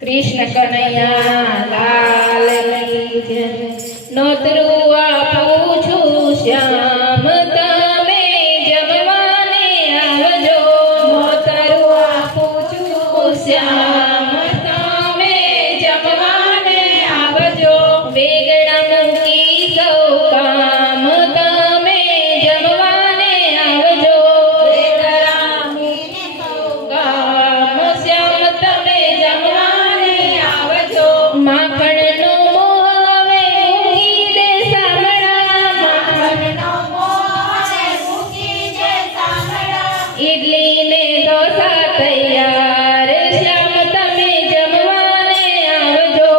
कृष्ण कन्हैया लाल की जय। नोतरू आपू छू श्याम तमे जमवाने आवजो। नोतरू आपू छू श्याम तमे जमवाने आवजो। वेगड़ा मूकी सौ काम तमे जमवाने आवजो। वेगड़ा मूकी सौ काम श्याम तमे जमवाने आवजो। माखणनो मोहवे મૂકી દે સામડા। માખણનો મોહવે મૂકી દે સામડા। ઈડલી ને ઢોસા તૈયાર શ્યામ તમે જમવાને આવજો।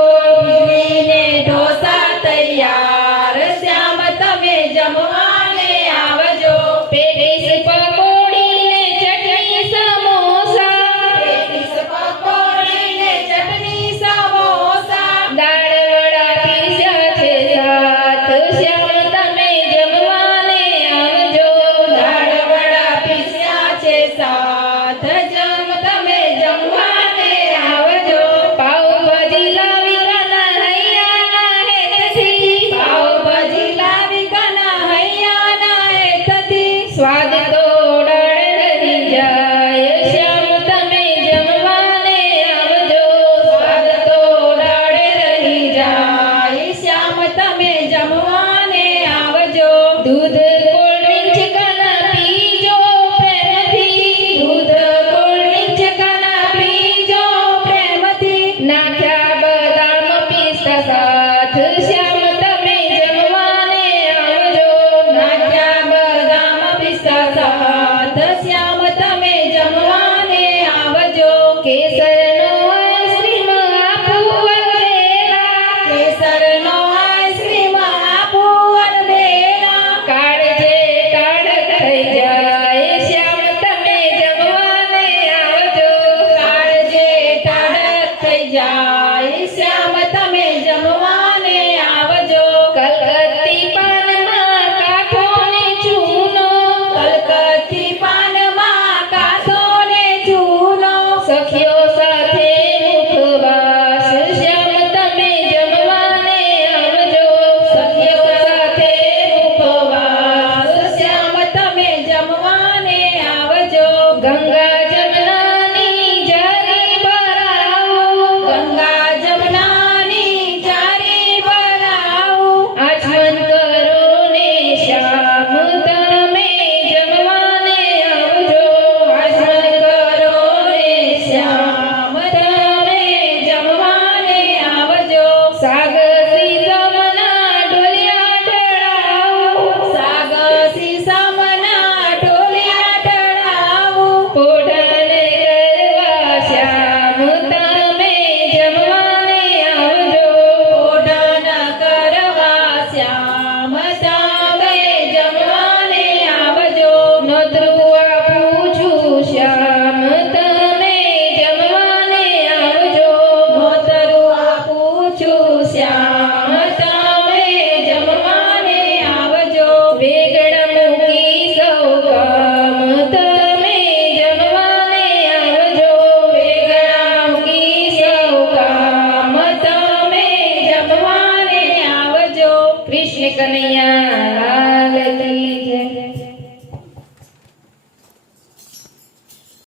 ઈડલી ને ઢોસા તૈયાર શ્યામ તમે જમવાને આવજો। પેટીસ પકોડી ને ચટણી સમોસા। પેટીસ પકોડી ને ચટણી સમોસા। દાળ વડા પીસ્યા છે સાથ શ્યામ તમે જમવાને આવજો। દાળ વડા પીસ્યા છે સાથ શ્યામ તમે જમવાને આવજો। પાવભાજી લાવી કન્હૈયાના હેતથી। પાવભાજી લાવી કન્હૈયાના હેતથી। સ્વાદ તો ડળડળી જાય શ્યામ તમે જમવાને આવજો। સ્વાદ તો ડળડળી જાય શ્યામ તમે જમવાને આવજો। દૂધ કોલ્ડ ડ્રિંક કના પીજો પ્રેમથી। દૂધ કોલ્ડ ડ્રિંક કના પીજો પ્રેમથી। નાખ્યા બદામ પિસ્તા સાથ શ્યામ તમે જમવાને આવજો। નાખ્યા બદામ પિસ્તા સાથ શ્યામ તમે જમવાને આવજો। કેસરનો આઈસ્ક્રીમ આપું અલબેલા। કેસરનો આઈસ્ક્રીમ આપું અલબેલા। કાળજે ટાઢક થઈ જાય શ્યામ તમે જમવાને આવજો। કાળજે ટાઢક થઈ જાય